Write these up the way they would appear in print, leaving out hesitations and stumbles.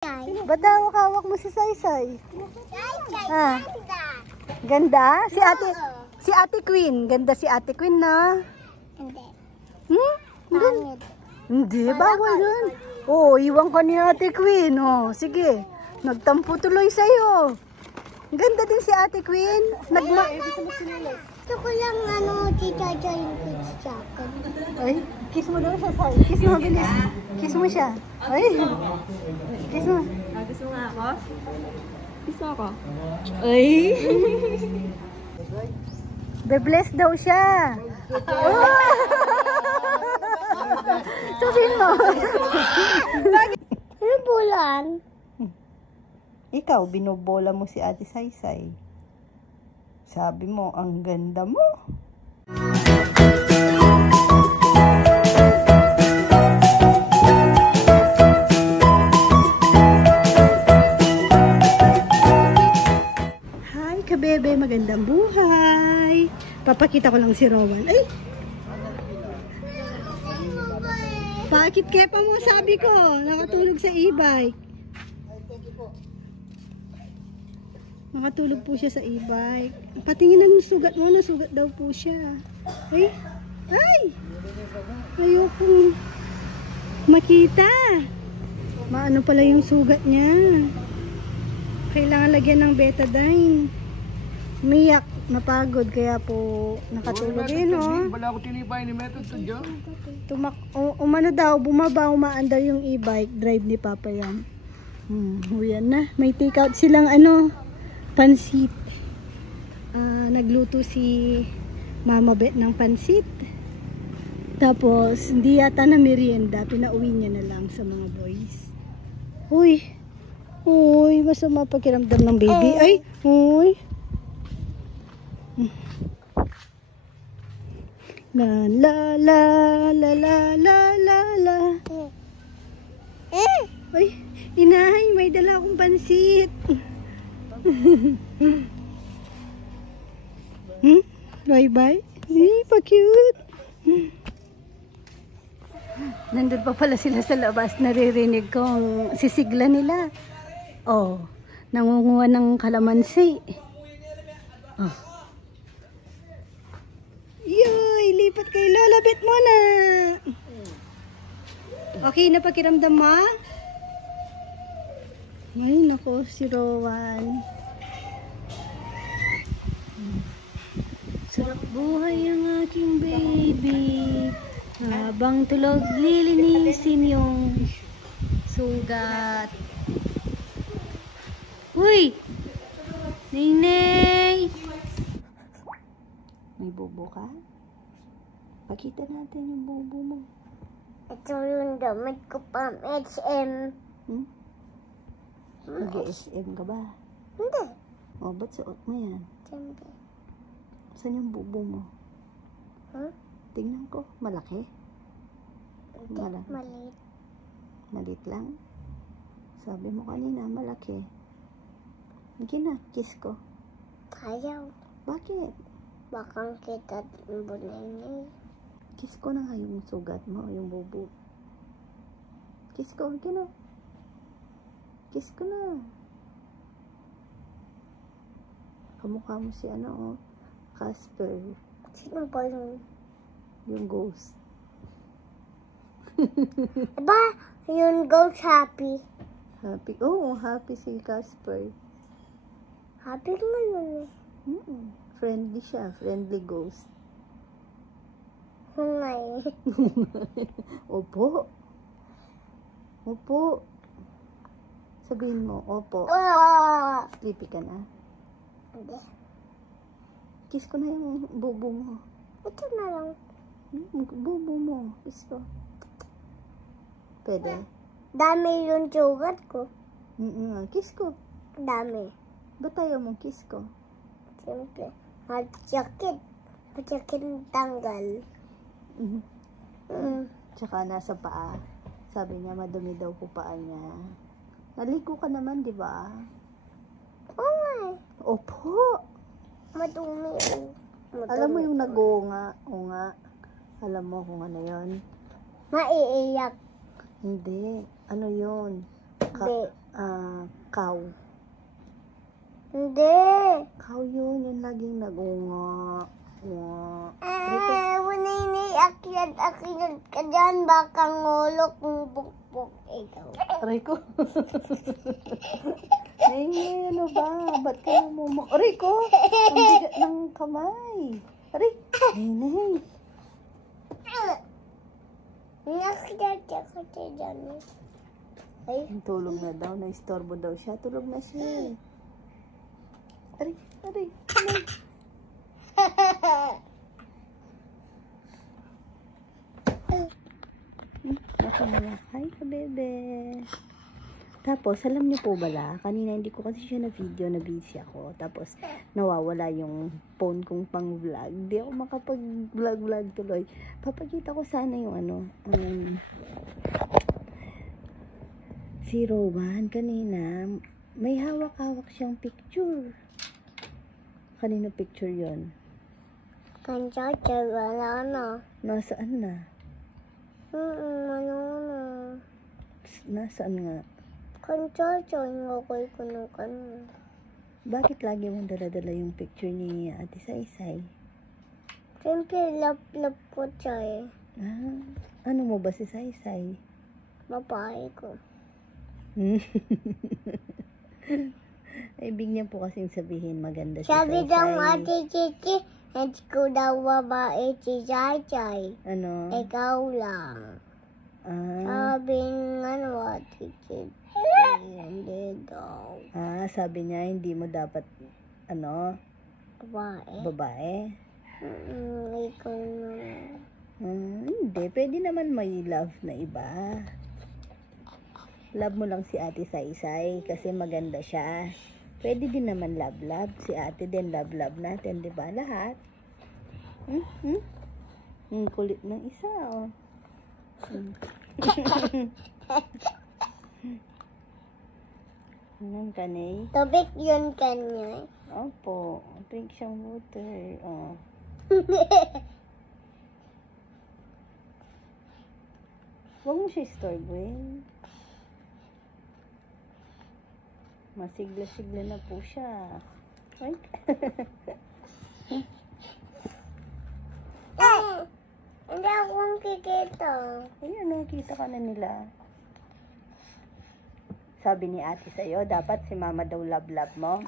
Ba't hawak mo si Saysay? Ha? Ganda? Si Ate Queen. Ganda si Ate Queen na. Hindi. Pangit. Hindi, bawal yun. Oo, iwan ka ni Ate Queen. Oh, sige. Nagtampo tuloy sa'yo. Ganda din si Ate Queen. Gusto ko lang chichacha yung kids sa akin. Ay, kiss mo daw siya, Say. Kiss mo, bilis. Kiss mo siya. Ay. Kiss mo. Gusto mo nga ako? Gusto ako? Ay! Be-bless daw siya. Oh! Sabihin mo. Ano bulan? Ikaw, binobola mo si Ate Saysay. Sabi mo, ang ganda mo. Hi, kabebe. Magandang buhay. Papakita ko lang si Rowan. Ay! Bakit kepa mo sabi ko? Nakatulog sa e-bike. Nakatulog po siya sa e-bike. Patingin ang sugat mo. Nasugat daw po siya. Ay! Ay! Ayokong makita. Maano pala yung sugat niya. Kailangan lagyan ng betadine. Umiyak. Napagod. Kaya po nakatulog din, no? Wala ko tinipay ni method to dyan. Umano daw, bumaba, umaandar yung e-bike. Drive ni Papa yan. Yan na. May take out silang pansit. Nagluto si Mama Bet ng pansit. Tapos, hindi yata na merienda. Pinauwi niya na lang sa mga boys. Uy! Uy! Masama pakiramdam ng baby. Ay! Uy! La la la la la la la la. Ay! Inahay! May dala akong pansit. Bye-bye. Pa-cute. Nandun pa pala sila sa labas. Naririnig ko ang sisigla nila. Oh, nangunguha ng kalamansi. Oh. Yoy, lipat kay Lola Bet mo na. Okay na pakiramdam mo? Ay, nako, si Rowan. Sarap buhay ang aking baby. Habang tulog, lilinisin yung sugat. Uy! Neneng! May bobo ka? Pakita natin yung bobo mo. Ito yung damit ko pang SM. Mag-SM ka ba? Hindi. O, ba't suot mo yan? Siyempre. Saan yung bobo mo? Huh? Tingnan ko. Malaki? Hindi. Maliit. Maliit lang? Sabi mo kanina, malaki. Sige na, kiss ko. Ayaw. Bakit? Bakang kita bulay. Kiss ko na nga yung sugat mo, yung bobo. Kiss ko, sige na. Kiss ko na. Kamukha mo si Casper. Sino ba yung? Yung ghost. Diba? Yung ghost happy. Happy? Oo, happy si Casper. Happy naman yun eh. Friendly siya. Friendly ghost. Hungay. Opo. Opo. Sabihin mo, opo. Sleepy ka na? Hindi. Kiss ko na yung bobo mo. Ito na lang. Bobo mo. Kiss ko. Pwede? Dami yung sugat ko. Kiss ko. Dami. Ba't tayo mong kiss ko? Siyempre. Matsakit. Matsakit ng tanggal. Tsaka nasa paa. Sabi niya, madumi daw po paa niya. Naligo ka naman, di ba? Oo nga. Opo. Madumi. Alam mo yung nag-uunga. Unga. Alam mo kung ano yun? Maiiyak. Hindi. Ano yun? Hindi. Cow. Hindi. Cow yun, yung laging nagunga. Nga. Wala akyat ka dyan. Baka ngulok ng bukbuk ikaw. Aray ko. Nay, ano ba? Ba't ka namumuk? Aray ko! Ang bigat ng kamay. Aray! Nay. Nakyat ako dyan. Ay. Tulog na daw. Naistorbo daw siya. Tulog na siya. Aray! Aray! Aray! Hi ka, bebe. Tapos, alam niyo po bala, kanina hindi ko kasi siya na video, na busy ako. Tapos, nawawala yung phone kong pang vlog. Hindi ako makapag-vlog tuloy. Papakita ko sana yung si Rowan kanina, may hawak-hawak siyang picture. Kanino picture yon? Kanchacha, wala na. Nasaan na? Ano na. Nasaan nga? Kanchacha, yung ako'y kunukan mo. Bakit lagi mong dala-dala yung picture ni Ate Saysay? Siyempre, lap-lap ko siya eh. Ano mo ba si Saysay? Babae ko. Ibig niya po kasing sabihin maganda si Saysay. Sabi daw Ate Chichi, hindi ko daw babae si Saysay. Ano? Ikaw lang. Sabi nga Ate Chichi, hindi daw. Sabi niya hindi mo dapat, Babae? babae? Ikaw lang. Hindi, pwede naman may love na iba. Love mo lang si Ate Saysay kasi maganda siya. Pwede din naman love si ate din, love natin, di ba? Lahat. Kulit ng isa, oh. Anong kanay? Tubig yun kanya. Opo, drink siyang water. Oh. Huwag mo siya istorbohin. Masigla-sigla na po siya. Right? Hindi akong kikita. Ayun, nakita ka na nila. Sabi ni ate sa'yo, dapat si mama daw love mo.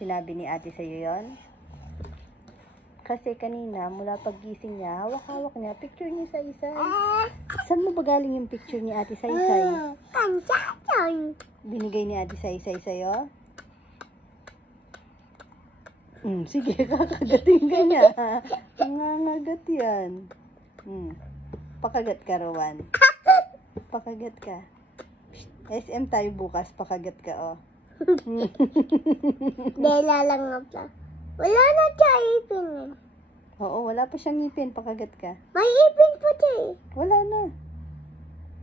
Sinabi ni ate sa'yo yon? Kasi kanina, mula paggising niya, hawak-hawak niya, picture niya sa isa. Saan mo ba galing yung picture ni ate Saysay? Kanchacha. Binigay ni ate Saysay sa'yo? Sige, kakagating ka niya. Nangangagat yan. Pakagat ka, Rowan. Pakagat ka. SM tayo bukas, pakagat ka, oh. Dahil lalangap lang. Wala na siya ipin eh. Oo, wala pa siyang ngipin, pakagat ka. May ipin po siya eh. Wala na.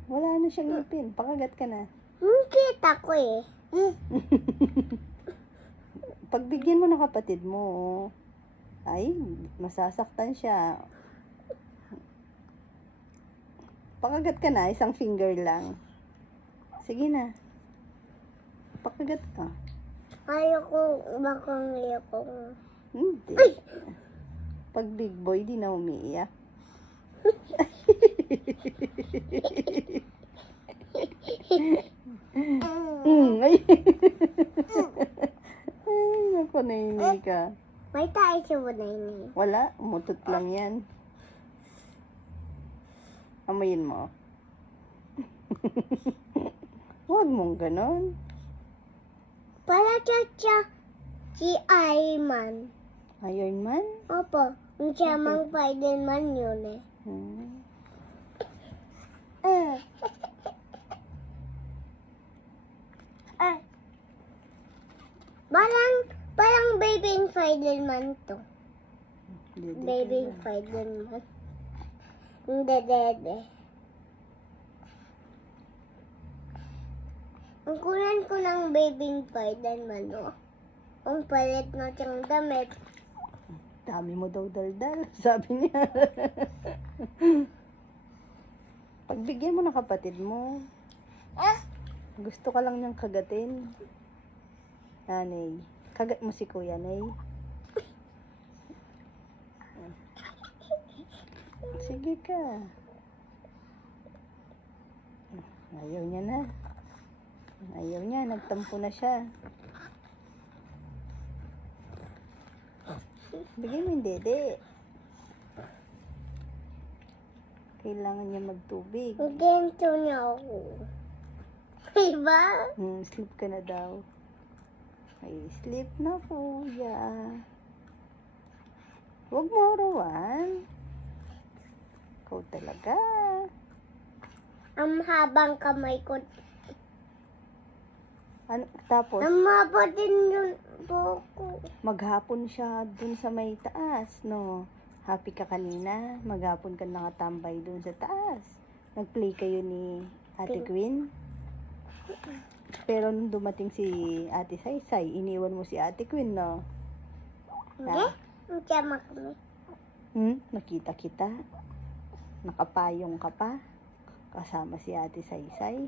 Wala na siyang ngipin, pakagat ka na. Kita ko eh. Pagbigyan mo ng kapatid mo, oh. Ay, masasaktan siya. Pakagat ka na, isang finger lang. Sige na. Pakagat ka. Ayoko, bakang ayoko. Hindi. Pag big boy, di na umiiyak. Ay. Ay, naku, naini ka. May tayo siya mo na yun. Wala, umutot lang yan. Amayin mo. Huwag mong ganon. Para siya si Iron Man. Iron Man? Opo, yung siya mang Spider-Man yun eh. Parang baby Spider-Man to. Baby Spider-Man. Hindi, dede. Ang kunan ko ng baby Spider-Man, no? Ang palit na siyang damit. Dami mo daw daldal, sabi niya. Pagbigyan mo ng kapatid mo. Gusto ka lang niyang kagatin. Nay. Kagat mo si Kuya, Nay. Sige ka. Ayaw niya na. Ayaw niya. Nagtampo na siya. Bigyan mo yung dede. Kailangan niya magtubig. Ganito niya ako. Diba? Sleep ka na daw. Ay, sleep na Kuya. Huwag mo Rowan. Ikaw talaga. Ang habang kamay ko. Ano, tapos, Ang haba din yung buko. maghapon siya dun sa may taas, no? Happy ka kanina. Maghapon ka nakatambay dun sa taas. Nag-play kayo ni Ate Queen. Pero nung dumating si Ate Saysay, iniwan mo si Ate Queen, no? Hindi? Ang tiyama kami. Nakita kita. Nakapayong ka pa. Kasama si Ate Saysay.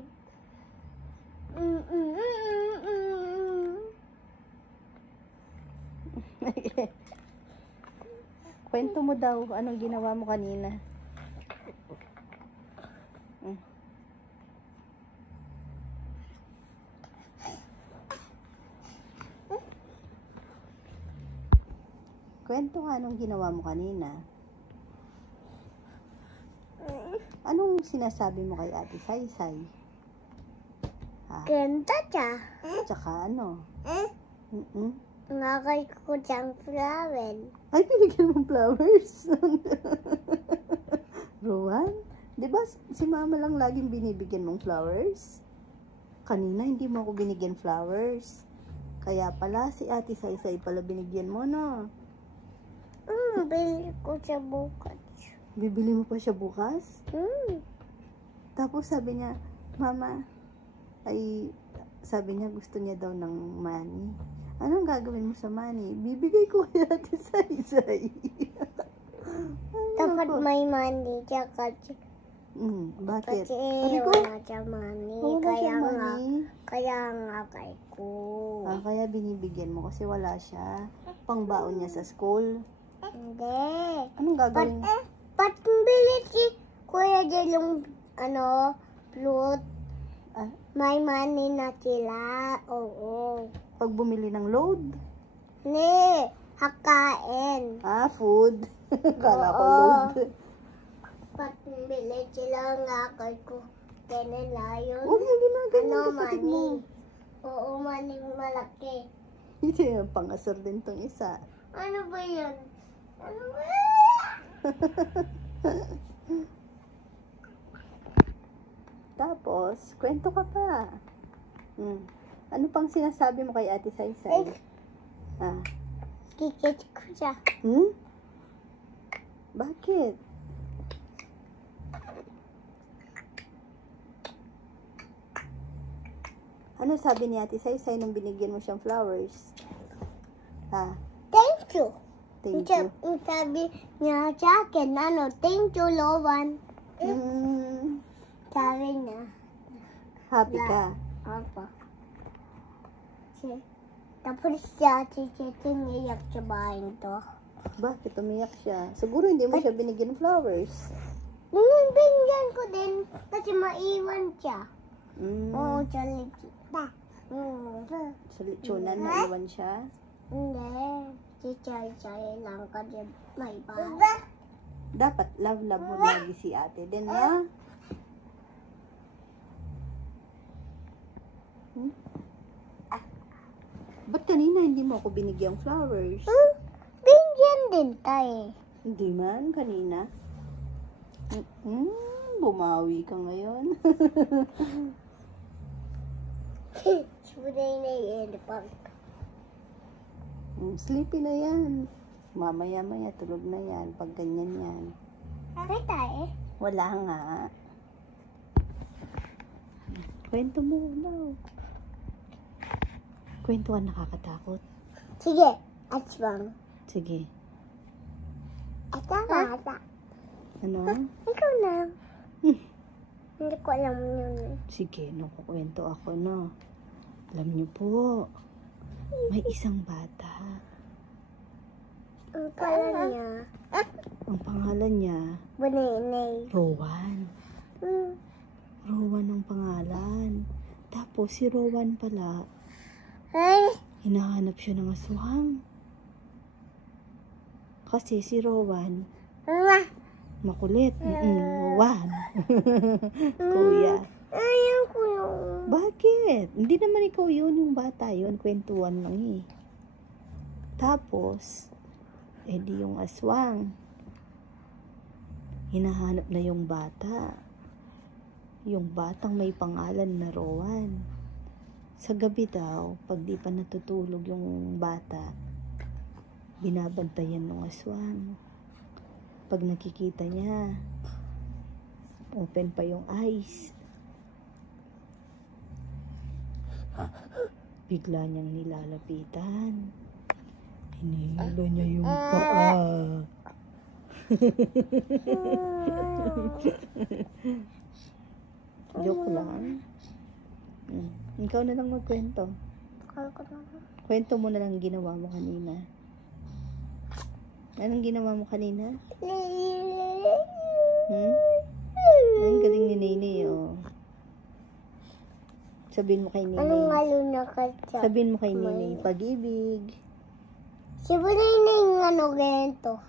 Kwento mo daw, anong ginawa mo kanina? Kwento ka, anong ginawa mo kanina? Anong sinasabi mo kay Ate Saysay? Ganda siya. Tsaka ano? Nakay ko siyang flower. Ay, pinigyan mo flowers. Rowan, di ba si Mama lang laging binibigyan mong flowers? Kanina hindi mo ako binigyan flowers. Kaya pala si Ate Saysay pala binigyan mo, no? Bili ko siya bukas. Bibili mo pa siya bukas? Tapos sabi niya, Mama, sabi niya gusto niya daw ng money. Anong gagawin mo sa money? Bibigay ko kay Ate Saysay. Dapat may money siya kasi Bakit? wala siya money. Wala Kaya siyang nga, money. kaya nga kay ko. Kaya binibigyan mo kasi wala siya. Pangbaon niya sa school. Hindi. Anong gagawin? Ba't bili si Kuya Jel yung flute? May money na sila. Oo. Pag bumili ng load? Hindi. Hakain. Food. Kala ko Oo. load. Ba't bili sila nga kay ko? Kanila yun. Huwag mo ginagawa Ano, ng kapatid mo. money? Oo, money malaki. Hindi, pangasar din tong isa. Ano ba yun? Ano ba? Tapos, kwento ka pa. Ano pang sinasabi mo kay Ate Saysay? Kikit ko siya. Bakit? Ano sabi ni Ate Saysay nung binigyan mo siyang flowers? Thank you. Thank you. Ang sabi niya sa akin, thank you, Lovan. Sabi niya. Happy ka? Apa. Tapos siya, niyak sa bahay to. Bakit umiyak siya? Siguro hindi mo siya binigyan flowers. Binigyan ko din kasi maiwan siya. Oo, sa likita. Sa litsunan na iwan siya? Hindi. Si Chay lang kasi may bahay. Dapat love mo lagi si ate din, no? Ba't kanina hindi mo ako binigyang flowers? Binigyan din tayo. Hindi man, kanina. Bumawi ka ngayon. Suday na yun, pag. Sleepy na yan. Mamaya-maya, tulog na yan. Pag ganyan yan. Ay tayo. Wala nga. Kwento mo daw. Kwento ka nakakatakot. Sige, aswang. Sige. Ito na. Ano? Ikaw na. Hindi ko alam yun. Sige, nakukwento ako, no? Alam niyo po, may isang bata. Ang pala niya. Ang pangalan niya, Bunay-nay. Rowan. Hmm. Rowan ang pangalan. Tapos si Rowan pala, Ay! hinahanap siya ng aswang. Kasi si Rowan, Nga! makulit. Rowan. Kuya. Ayaw ko yun. Bakit? Hindi naman ikaw yun, yung bata yun. Kwentuhan lang eh. Tapos, edi yung aswang. Hinahanap na yung bata. Yung batang may pangalan na Rowan. Sa gabi daw, pag di pa natutulog yung bata, binabantayan ng aswang. Pag nakikita niya, open pa yung eyes. Bigla niyang nilalapitan. Hinihila niya yung paa. Joke lang. Ikaw na lang magkwento. Kwento mo na lang ginawa mo kanina. Anong ginawa mo kanina? Ang galing ni Nene, oh. Sabihin mo kay Nene. Anong ngalo na ka siya? Sabihin mo kay Nene, pag-ibig. Si Bunay-nay yung ano gento.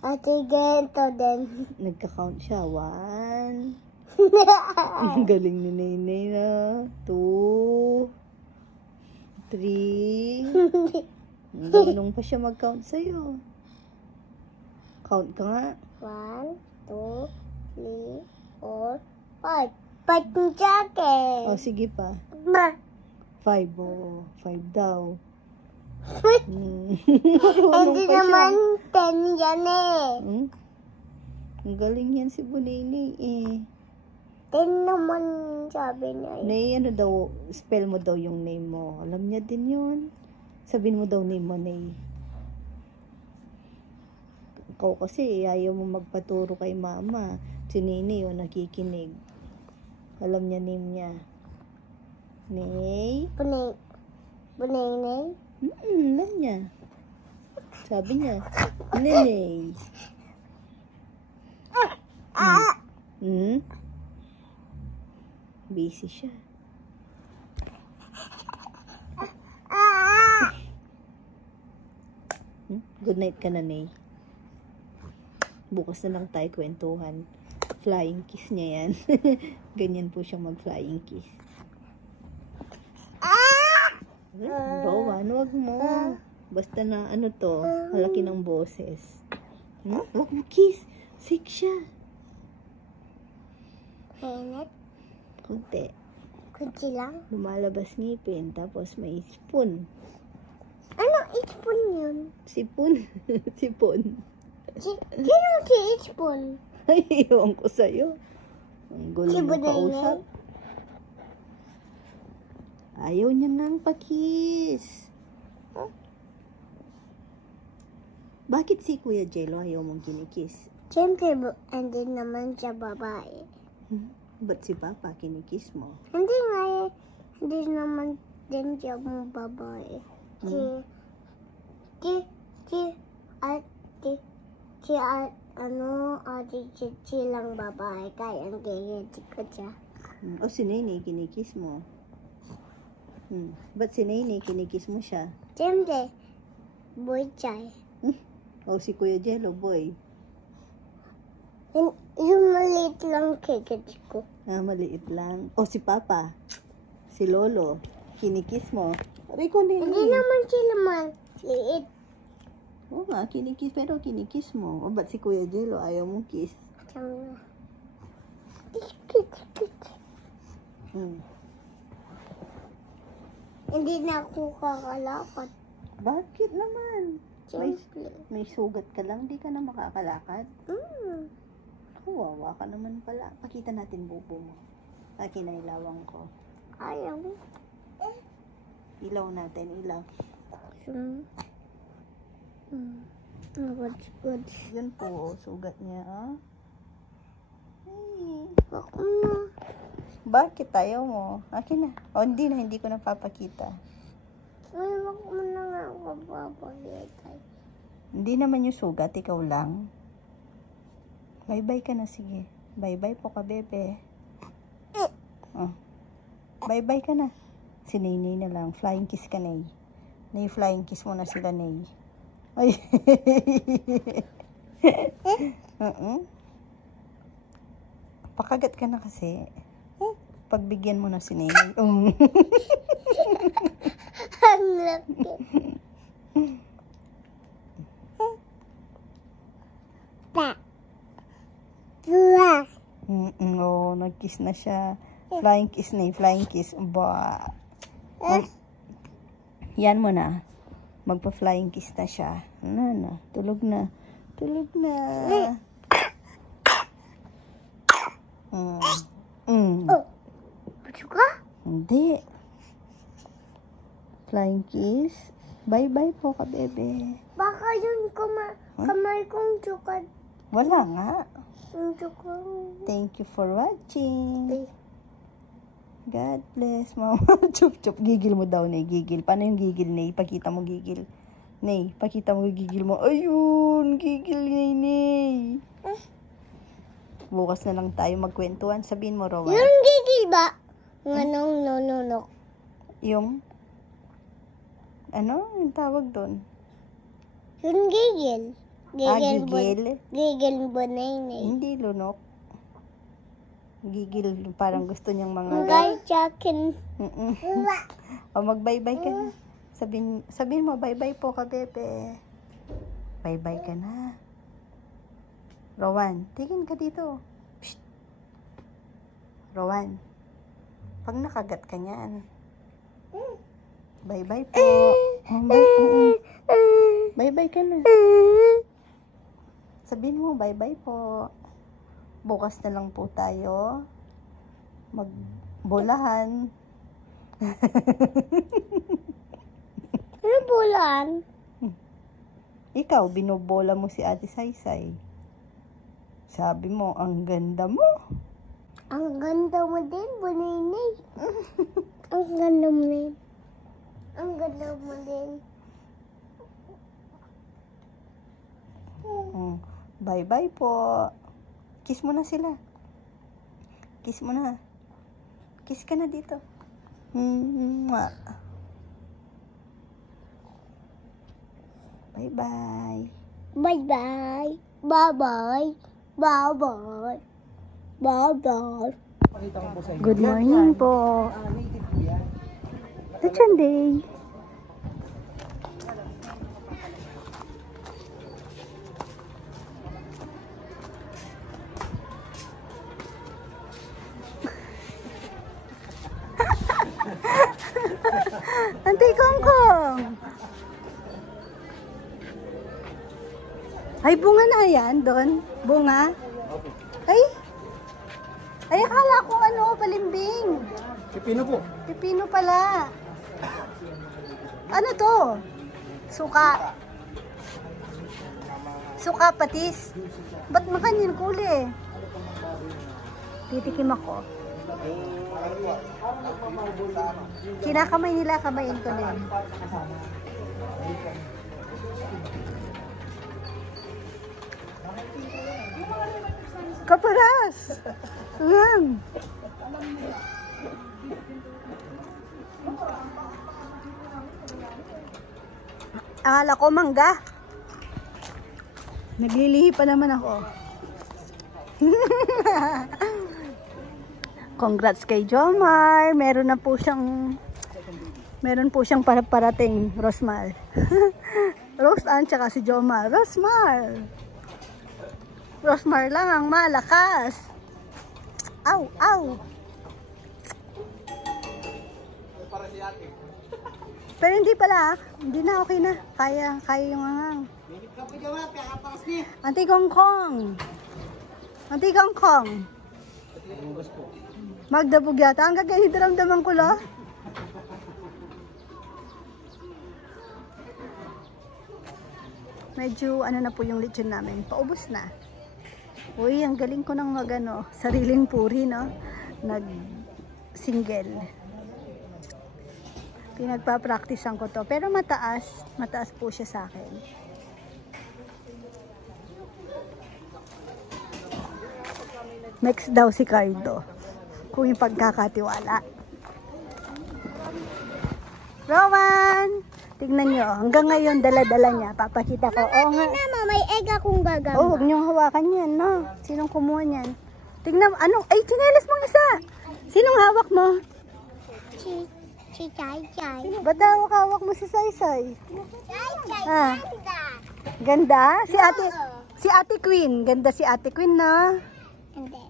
Ate gento din. Nagka-count siya. 1. Ang galing ni Nene na. 2. 3. Ganun pa siya mag-count sa'yo. Count ka nga. 1, 2, 3, 4, 5. 5 yung jacket. O, sige pa. Ma. 5, oh. 5 daw. Hindi naman 10 yan eh. Ang galing yan si Bunini eh. 10 naman sabi niya eh. Nay, ano daw, spell mo daw yung name mo. Alam niya din yun. Sabihin mo daw name mo, Nay. Ikaw kasi, ayaw mo magpaturo kay mama. Si Nene yun, nakikinig. Alam niya name niya. Nay? Bunay-nay? Alam niya. Sabi niya, Nene. Busy siya. Good night ka na, Nay. Bukas na lang tayo kwentuhan. Flying kiss niya yan. Ganyan po siya mag-flying kiss. Rowan, wag mo. Basta na ano to, malaki ng boses. Wag mo kiss. Sick siya. Penet? Kunti. Kunti lang? Lumalabas ngipin, tapos may spoon. Ano itpon yun? Sipon. Sipon. Sinong si itpon? Ay, iwan ko sa'yo. Ang gulo Si mo Bunay-nay? kausap. Ayaw niya nang pakis. Bakit si Kuya Jello ayaw mong kinikis? Siyempre, hindi naman siya babae. Ba't si Papa kinikis mo? Hindi nga eh. Hindi naman din siya mong babae. Si lang babae. Kaya ang ganyan ko siya. O si Nene kinikis mo? Ba't si Nene kinikis mo siya? Siyempre, boy siya eh. O si Kuya Jello, boy? Yung maliit lang kikit ko. Maliit lang. O si Papa? Si Lolo? Kinikis mo? Rico, Nene. Hindi naman sila maliit. Oo nga, kinikis. Pero kinikis mo. O ba't si Kuya Jello ayaw mong kiss? Hindi na ako kakalakad. Bakit naman? Siyempre. May sugat ka lang, di ka na makakalakad. Kawawa ka naman pala. Pakita natin bubo mo. Kinailawan ko. Ayaw. Ilaw natin, ilaw. Good. Yun po, sugat niya, ah. Ako na. Bakit ayaw mo? Akin na. O, hindi ko napapakita. Ay, ako na nga ako papakita. Hindi naman yung sugat, ikaw lang. Bye-bye ka na, sige. Bye-bye po ka, bebe. Oh. Bye-bye ka na. Si Nay na lang. Flying kiss ka, Nay. Nay, flying kiss mo na sila, Nay. Ay. Pakagat ka na kasi. Pagbigyan mo na si Nay. Ang laki. Pa. Dua. Oo, nag-kiss na siya. Flying kiss, Nay. Flying kiss. Ba. Yan mo na. Magpa-flying kiss na siya. Ano. Tulog na. Tulog na. Gusto ka? Hindi. Flying kiss. Bye-bye po ka, bebe. Baka yun kamay kong sukat. Wala nga. Yung sukat. Thank you for watching. Okay. God bless, mama. Chup-chup. Gigil mo daw, Nay. Gigil. Paano yung gigil, Nay? Pakita mo gigil. Nay, pakita mo yung gigil mo. Ayun! Gigil, Nay. Bukas na lang tayo magkwentuhan. Sabihin mo, Rowan. Yung gigil ba? Anong nununok? Yung? Ano? Yung tawag doon? Yung gigil. Gigil? Gigil ba na yun eh? Hindi, lunok. Gigil. Parang gusto niyang mga... Guys, akin. O, mag-bye-bye ka na. Sabihin mo, bye-bye po ka, bebe. Bye-bye ka na. Rowan, tingin ka dito. Psst. Rowan, pag nakagat ka niyan. Bye-bye po. Bye-bye ka na. Sabihin mo, bye-bye po. Bukas na lang po tayo magbolahan. Ano bulan? Ikaw, binobola mo si Ate Saysay. Sabi mo, ang ganda mo. Ang ganda mo din, Buninay. Ang ganda mo din. Ang ganda mo din. Bye-bye po. Kiss mo na sila. Kiss mo na. Kiss ka na dito. Bye-bye. Bye-bye. Bye-bye. Bye-bye. Bye-bye. Good morning po. Lechon day. Auntie Kongkong. Ay, bunga na yan doon. Bunga. Ay. Ay, akala ko ano, palimbing. Pipino po. Pipino pala. Ano to? Suka. Suka patis. Ba't makanyan kuli? Titikim ako. Kinakamay nila, kamayin ko din. Kaparas! Ayan. Akala ko mangga. Naglilihi pa naman ako. Congrats kay Jomar. Meron po siyang parating Rosmar. Rose Ann tsaka si Jomar. Rosmar lang ang malakas. Aw, aw. Pero hindi pala, hindi na, okay na. Kaya yung hangang. Auntie Kongkong. Auntie Kongkong. Magdabog yata. Ang gagawin daramdaman ko lo. Medyo ano na po yung lechon namin. Paubos na. Uy, ang galing ko ng magano, sariling puri, no? Nag-single. Pinagpa-practicean ko to. Pero mataas po siya sa akin. Next daw si Cardo. Kung yung pagkakatiwala. Rowan! Tignan nyo, hanggang ngayon dala-dala niya. Papakita ko. Oo nga. Mama, may egg akong gagamba. Oh, huwag niyong hawakan yan, no? Sinong kumuha niyan? Tignan, anong, ay, tsinelas mong isa! Sinong hawak mo? Si Chay Chay. Ba't hawak mo si Saysay? Chay Chay, Ah. ganda. Ganda? Si Ate Queen. Ganda si Ate Queen, na? Hindi.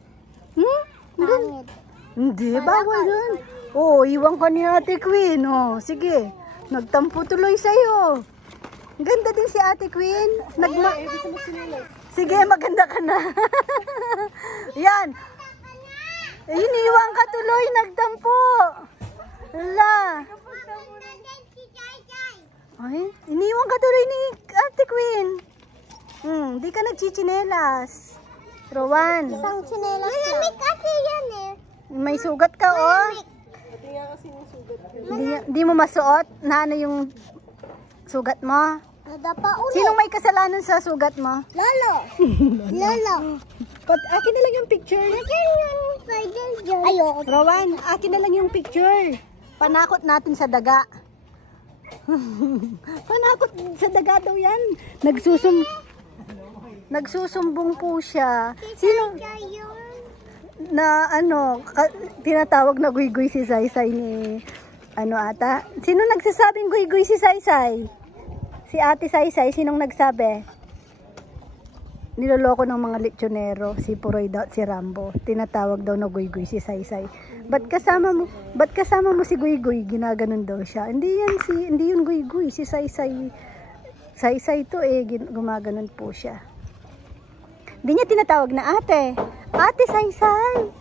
Hmm? Pangit. Hindi, bawal yun. Oh, iwan ka ni Ate Queen. Oh, sige. Nagtampo tuloy sa'yo. Ganda din si Ate Queen. Sige, maganda ka na. Yan. Iniwan ka tuloy, nagtampo. Hala. Si Chay Chay. Ay, iniwan ka tuloy ni Ate Queen. Di ka nagchichinelas. Rowan. Isang tsinelas lang. Malamig kasi yan eh. May sugat ka, oh. Di mo masuot na ano yung sugat mo? Nadapa ulit. Sinong may kasalanan sa sugat mo? Lolo. Lolo. Akin na lang yung picture. Ayoko. Rowan, akin na lang yung picture. Panakot natin sa daga. Panakot sa daga daw yan. Nagsusumbong po siya. Sino na ano, tinatawag na guy-guy si Saysay ni ano ata? Sino nagsasabing guy-guy si Saysay? Si Ate Saysay, sinong nagsabi? Niloloko ng mga lechonero, si Puroy daw, si Rambo. Tinatawag daw na guy-guy si Saysay. Ba't kasama mo si guy-guy? Ginaganon daw siya. Hindi yun guy-guy, si Saysay. Saysay to gumaganon po siya. Hindi niya tinatawag na ate. Ate Saysay.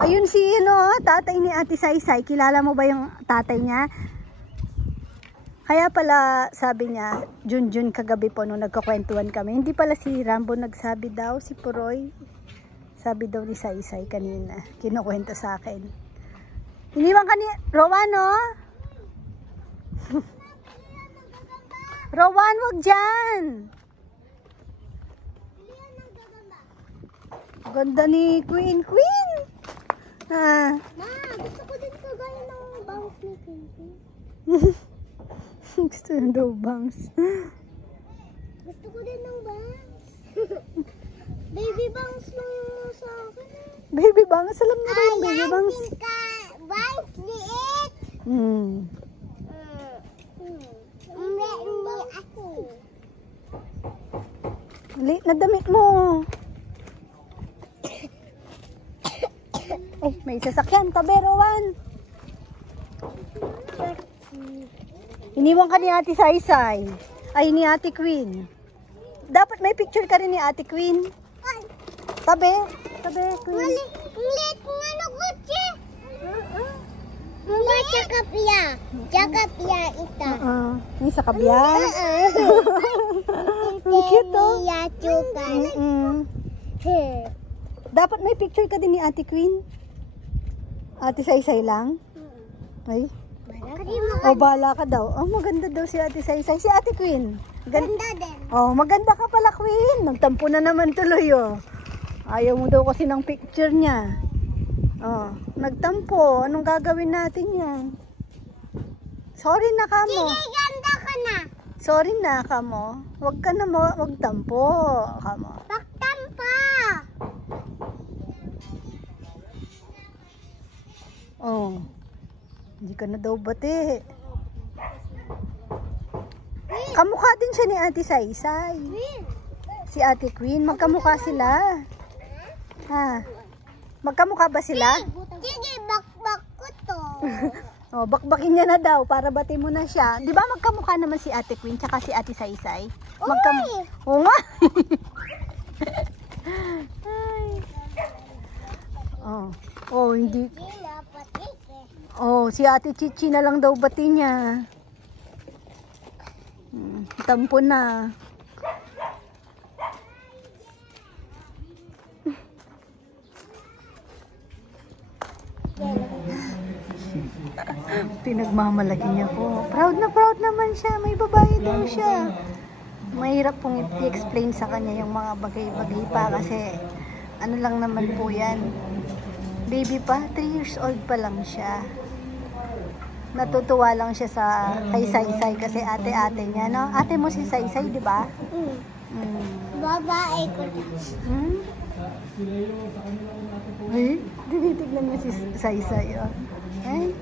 Ayun si tatay ni Ate Saysay. Kilala mo ba yung tatay niya? Kaya pala sabi niya, Junjun kagabi po nung nagkakwentuhan kami. Hindi pala si Rambo nagsabi daw, si Puroy. Sabi daw ni Saysay kanina. Kinukwento sa akin. Iniwan ka ni Rowan, no? Rowan, wag dyan! Ganda ni Queen. Ah. Ma, gusto ko din kagaya ng bounce ni Queen. Gusto yun daw bangs. Gusto ko din ng bangs. Baby bangs lang sa akin. Baby bangs? Alam mo ba yung baby bangs? Bangs liit. Ako. Liit na damit mo. Ay, may sasakyan. Tabi, Rowan. Iniwan ka ni Ate Saysay. Ay, ni Ate Queen. Dapat may picture ka rin ni Ate Queen. Tabi, Queen. Liit nga na kutsi. Mama, Tsaka piya ita. May sa kabya. Ang cute, oh. Dapat may picture ka din ni Ate Queen. Ate Saysay lang? Ay. Oh, bala ka daw. Oh, maganda daw si Ate Saysay. Si Ate Queen. Ganda din. Oh, maganda ka pala, Queen. Nagtampo na naman tuloy, oh. Ayaw mo daw kasi ng picture niya. Oh, nagtampo. Anong gagawin natin yan? Sorry na ka mo. Sige, ganda ka na. Sorry na ka mo. Huwag ka na magtampo ka mo. Pagtampa. Oh. Hindi ka na daw bati. Kamukha din siya ni Ate Saysay. Si Ate Queen, magkamukha sila. Ha? Magkamukha ba sila? Sige, bakbak ko to. Oh, bakbakin niya na daw para bati mo na siya. 'Di ba magkamukha naman si Ate Queen tsaka si Ate Saysay? Oo nga. Oh, hindi. Oh, si Ate Chichi na lang daw bati niya. Tampo na. Pinagmamalaki niya po. Proud na proud naman siya. May babae daw siya. Mahirap pong i-explain sa kanya yung mga bagay-bagay pa kasi ano lang naman po yan. Baby pa, 3 years old pa lang siya. Natutuwa lang siya sa kay Saysay kasi ate-ate niya, no? Ate mo si Saysay, di ba? Babae ko. Ay, tinitignan niya si Saysay, oh. Ay.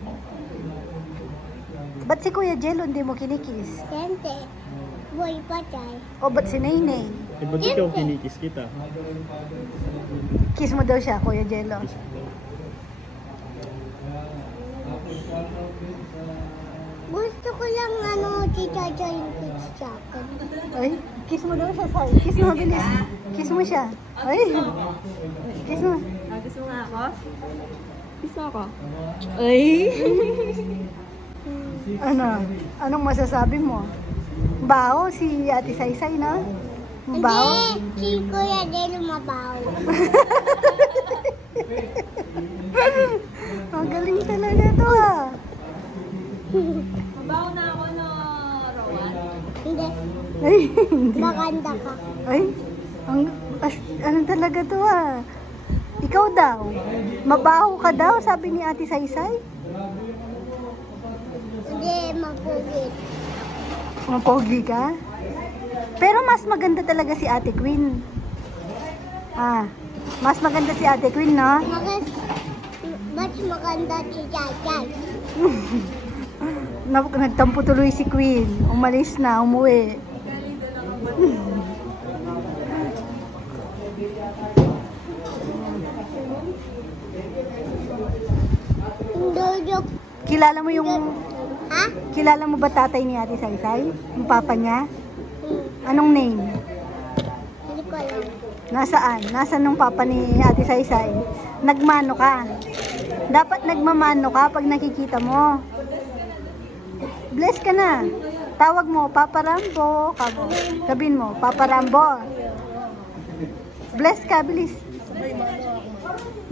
Ba't si Kuya Jello hindi mo kinikis? Siyempre. Boy patay. O ba't si Naynay? Eh, ba't ikaw kinikis kita? Kiss mo daw siya, Kuya Jello. Gusto ko lang si Chacha yung kiss sa akin. Ay, kiss mo daw siya, Say. Kiss mo, bilis. Kiss mo siya. Ay. Kiss mo. Gusto mo nga ako? Gusto ako. Ay! Ano? Anong masasabi mo? Bao si Ate Saysay, no? Bao? Hindi, si Kuya Delo mabaw. Ang galing talaga to, ah. Mabaho na ako no, Rowan. Hindi, Ay, maganda ka. ay. Ano talaga to, ah. Ikaw daw. Mabaho ka daw, sabi ni Ate Saysay. Hindi, mapugit. Mapogi ka? Pero mas maganda talaga si Ate Queen. Ah, mas maganda si Ate Queen, no? Mas maganda si Chacha. Nagtampo tuloy si Queen. Umalis na, umuwi. Dudok. Kilala mo yung... Ha? Kilala mo ba tatay ni Ate Saysay? Yung papa niya? Anong name? Hindi ko alam. Nasaan? Nasaan ng papa ni Ate Saysay? Nagmano ka. Dapat nagmamano ka pag nakikita mo. Bless ka na. Tawag mo, Papa Rambo. Sabihin mo, Papa Rambo. Bless ka, bilis.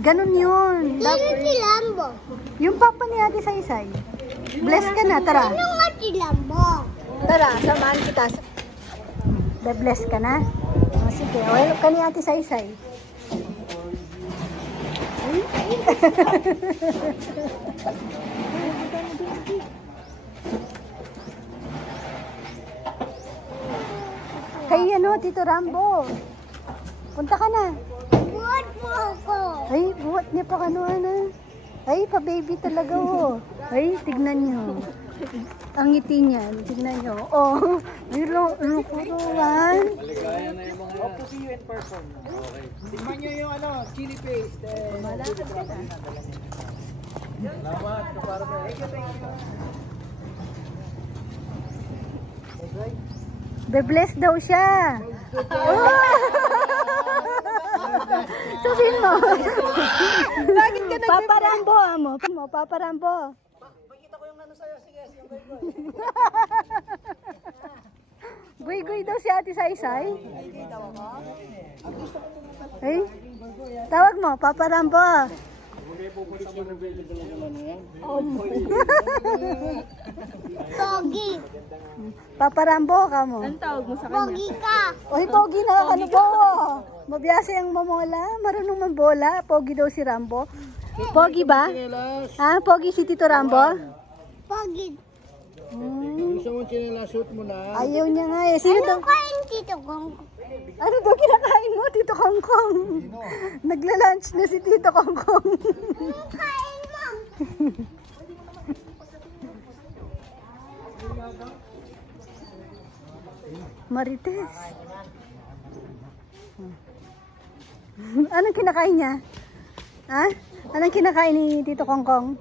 Ganun yun. Sino si Lambo? Yung papa ni Ate Saysay. Bless ka na, tara. Sino nga si Lambo? Tara, samahan kita. Bless ka na. O, sige, welcome ka ni Ate Saysay. Kay ano, Tito Rambo. Punta ka na. Buhat mo ako. Ay, buhat niya pa ano. Ay, pa-baby talaga, oh. Ay, tignan niyo. Ang ngiti niyan, tignan niyo. Oh, lukuruan. Hope to see you in person. Okay. Tignan nyo yung chili paste. Malakad ka na. Salamat. Thank you. Be-bless daw siya. Oh! Sabihin mo. Bakit ka nag- Papa Rambo, amo. Papa Rambo. Makita ko yung sa'yo. Sige, yung Guy-guy daw si Ate Saysay. Ay, tawag mo, Papa Rambo. Pogi. Papa Rambo ka mo. Anong tawag mo sa kanya? Pogi ka. Oy, pogi na ano po. Mabiyasa yung mamola. Marunong mambola. Pogi daw si Rambo. Pogi ba? Ha? Pogi si Tito Rambo? Pogi. Gusto mo chinelashoot mo na. Ayaw niya nga eh. Sino daw? Ano kain dito kong? Ano daw kinakain mo, Tito Kongkong? Nagla-lunch na si Tito Kongkong. Ano kain mo? Marites. Anong kinakain niya? Ha? Anong kinakain ni Tito Kongkong?